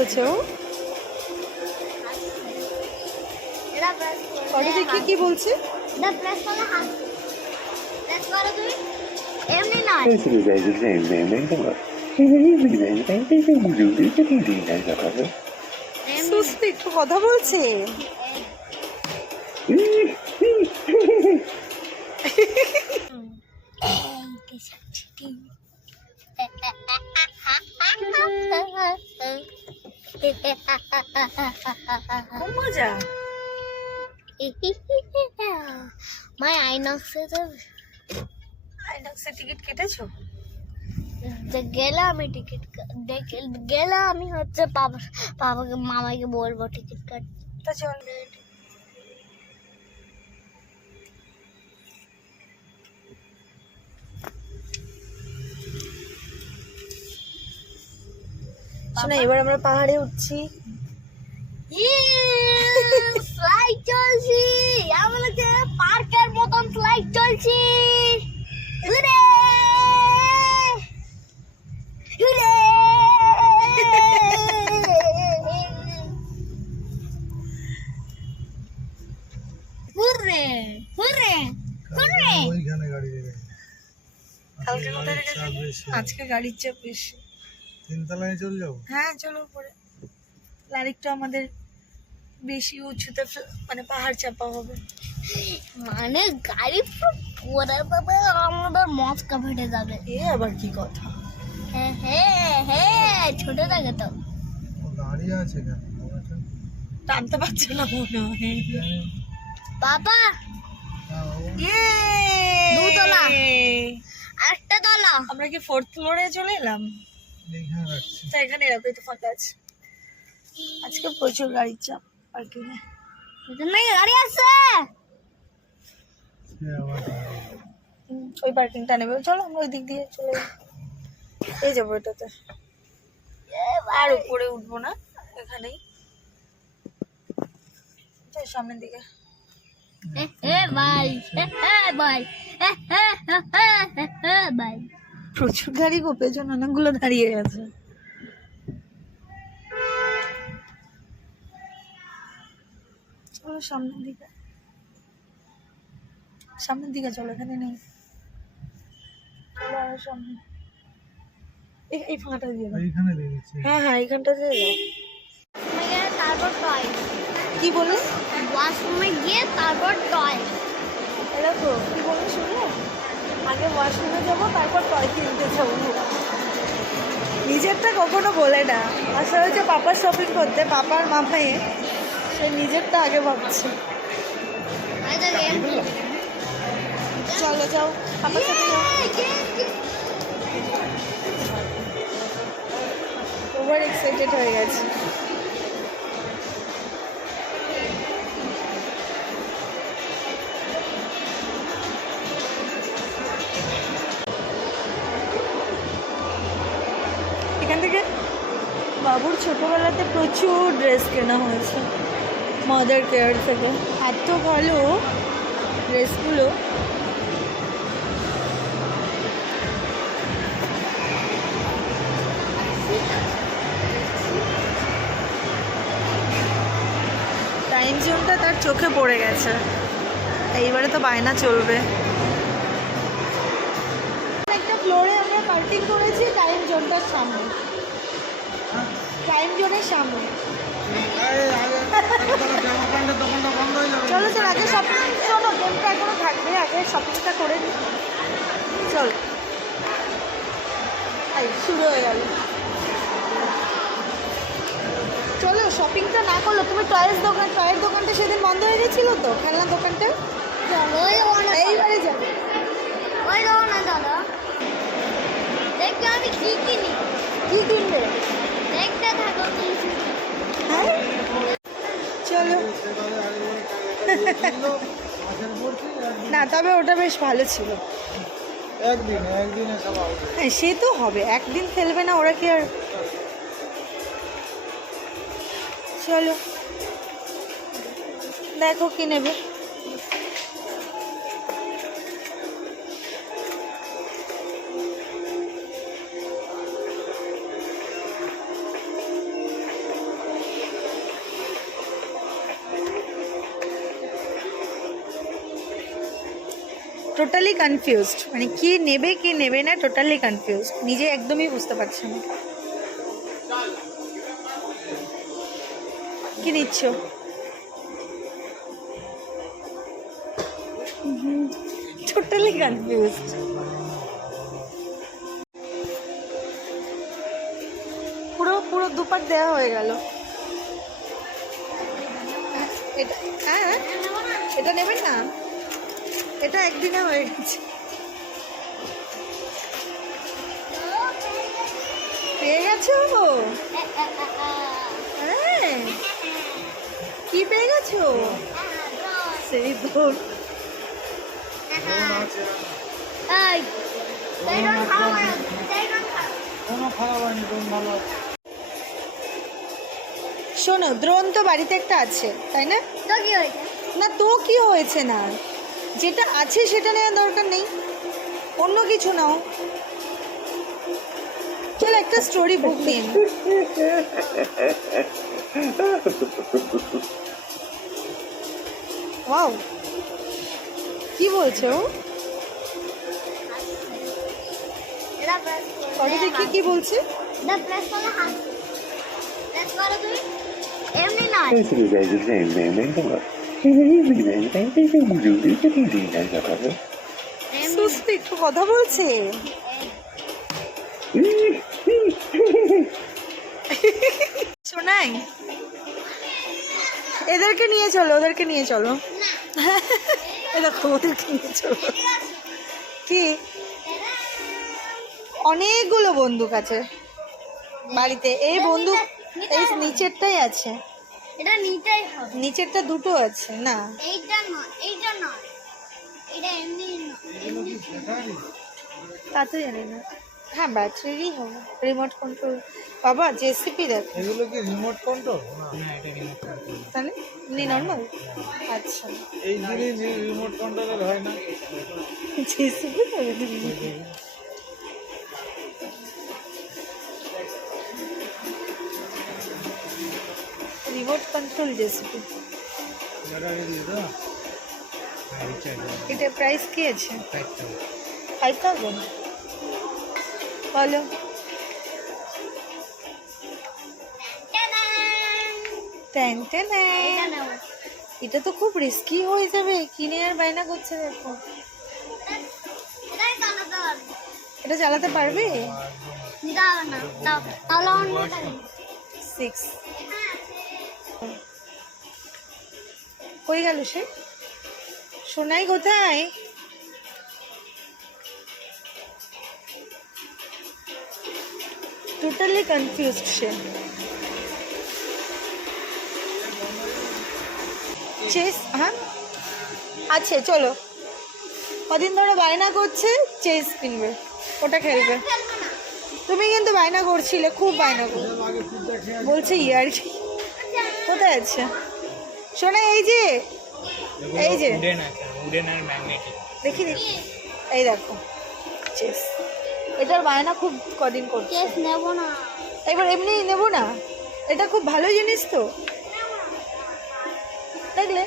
বলছে ও কি কি বলছে একটু কথা বলছে খুব মজা। মাই আইনক্সে তো আইনক্সের টিকিট কেটেছো? গেলে আমি টিকিট দেখে গেলে আমি হচ্ছে বাবা বাবাকে মামাকে বলব টিকিট কাট তা চল শোনা এবার আমরা পাহাড়ে উঠছি। স্লাইড চলছি। আমাদের পার্কের মতন স্লাইড চলছি। উরে উরে হুররে হুররে হুররে ওইখানে গাড়ি রেখে কালকে কোথায় আজকে গাড়ির চাপ বেশি। তিনতলায় চলে যাব? হ্যাঁ চলো উপরে আরেকটু আমাদের বেশি উঁচুতে মানে পাহাড় চাপা হবে। মানে গাড়ি পুরো পরে পাবে আমাদের ফেটে যাবে। এ আবার কি কথা? হ্যাঁ হ্যাঁ হ্যাঁ ছোট থাকে তো। গাড়ি আছে কেন? টানতে পারছে না মনে হয়। বাবা! ইয়ে! দুতলা। তলা। আমরা কি ফোর্থ ফ্লোরে চলে এলাম? এখানে এরকম তো ফাঁকা আছে। আজকে প্রচুর গাড়ির চাপ পার্কিং এ গাড়ি আছে। হুম, ওই পার্কিংটা নেবে। চলো আমরা ওই দিক দিয়ে চলে। এই যাব এটাতে। আর উপরে উঠবো না এখানেই। সামনের দিকে। এ ভাই। ভাই। ভাই। প্রচুর গাড়ি গো পেছন অনেকগুলো দাঁড়িয়ে গেছে চলো সামনের দিকে। সামনের দিকে চলো এখানে নেই। চলো আরও সামনে। এই- ফাঁকাটা দিয়ে দাও। এইখানে দেখেছি হ্যাঁ হ্যাঁ এইখানটা দিয়ে দাও। তারপর টয় কি বললে? ওয়াশরুমে গিয়ে তারপর টয় কি বললে শুনলে? আগে ওয়াশরুমে যাব, তারপর টয় কিনতে যাব। নিজেরটা কখনো বলে না। আসলে হচ্ছে পাপার শপিং করতে, পাপার মামায়ে সে নিজেরটা আগে ভাবছে। চলো যাও, পাপার সাথে ওভার এক্সাইটেড হয়ে গেছে। বাবুর ছোটবেলাতে প্রচুর ড্রেস কেনা হয়েছে মাদার কেয়ার থেকে। এত ভালো ড্রেসগুলো টাইম জোনটা তার চোখে পড়ে গেছে। এইবারে তো বায়না চলবে। একটা ফ্লোরে আমরা পার্কিং করেছি টাইম জোনটার সামনে। টাইম জোনের সামনে। চলো চলো আগে শপিং চলো গেমটা এখনও থাকবে আগে শপিংটা করে নিই চলো। আই শুরু হয়ে গেল। চলো শপিংটা না করল তুমি টয়েস দোকান টয়ের দোকানটা সেদিন বন্ধ হয়ে গেছিল তো খেলনার দোকানটা? এইবারে যাবে। ওই দাও না দাদা। দেখতে আমি কি কিনি? কি কিনবে? চলো। না তবে ওটা বেশ ভালো ছিল। একদিন একদিনে হ্যাঁ সে তো হবে। একদিন খেলবে না ওরা কি আর? চলো। দেখো কি নেবে। টোটালি কনফিউজড মানে কি নেবে কি নেবে না টোটালি কনফিউজড নিজে একদমই বুঝতে পারছে না। কি নিচ্ছ? টোটালি কনফিউজড পুরো পুরো দুপাট দেওয়া হয়ে গেল। এটা হ্যাঁ। এটা নেবেন না? এটা একদিনে হয়ে গেছে। পেয়ে গেছো? হ্যাঁ। কি পেয়ে গেছো? সেই দৌড় শোনো দ্রোণ তো বাড়িতে একটা আছে তাই না? তো কি হয়েছে? না তো কি হয়েছে না? যেটা আছে সেটা নেওয়ার দরকার নেই। অন্য কিছু নাও। চলো একটা স্টোরি বুক নিয়ে ওয়াও কি বলছো? দেখি কি বলছে? এটা প্রেস করলে হাত প্রেস করো তুমি। এমনি নয়। এমনি সুস্তি একটু কথা বলছে? শোনাই। এদেরকে নিয়ে চলো ওদেরকে নিয়ে চলো। দেখো ওদেরকে নিয়ে চলো। কি? অনেকগুলো বন্দুক আছে বাড়িতে। এই বন্দুক এই নিচেরটাই আছে। এটা নিতেই হবে। নিচেরটা দুটো আছে না। এইটা নয় এইটা নয় এটা এমনি ব্যাটারি তা তো জানি না। হ্যাঁ ব্যাটারিরই হবে। রিমোট কন্ট্রোল বাবা জেসিপি দেখ। এগুলো কি রিমোট কন্ট্রোল না। এটা রিমোট কন্ট্রোল তাহলে এমনি নর্মাল আচ্ছা। এই জিনিস রিমোট কন্ট্রোলের হয় না। জেসিপি রিমোট কন্ট্রোল রিচার্জ এটা প্রাইস কি আছে? ফাইভ থাউজেন্ড বলো। এটা তো খুব রিস্কি হয়ে যাবে। কিনে আর বায়না করছে দেখো। এটা চালাতে পারবে। সিক্স কই গেল সে। সোনাই কোথায়? টোটালি কনফিউজড সে। চেস হ্যাঁ? আছে চলো। কদিন ধরে বায়না করছে চেস কিনবে। ওটা খেলবে তুমি কিন্তু বায়না করছিলে, খুব বায়না কর। আগে পিজ্জা খেয়ে বলছে ইয়ার কোথায় আছে? শোনা এই যে এই যে। দেখি দেখি। এই দেখো। চেস এটার বায়না খুব কদিন করছে। নেব না। এমনি নেব না? এটা খুব ভালো জিনিস তো। দেখলে?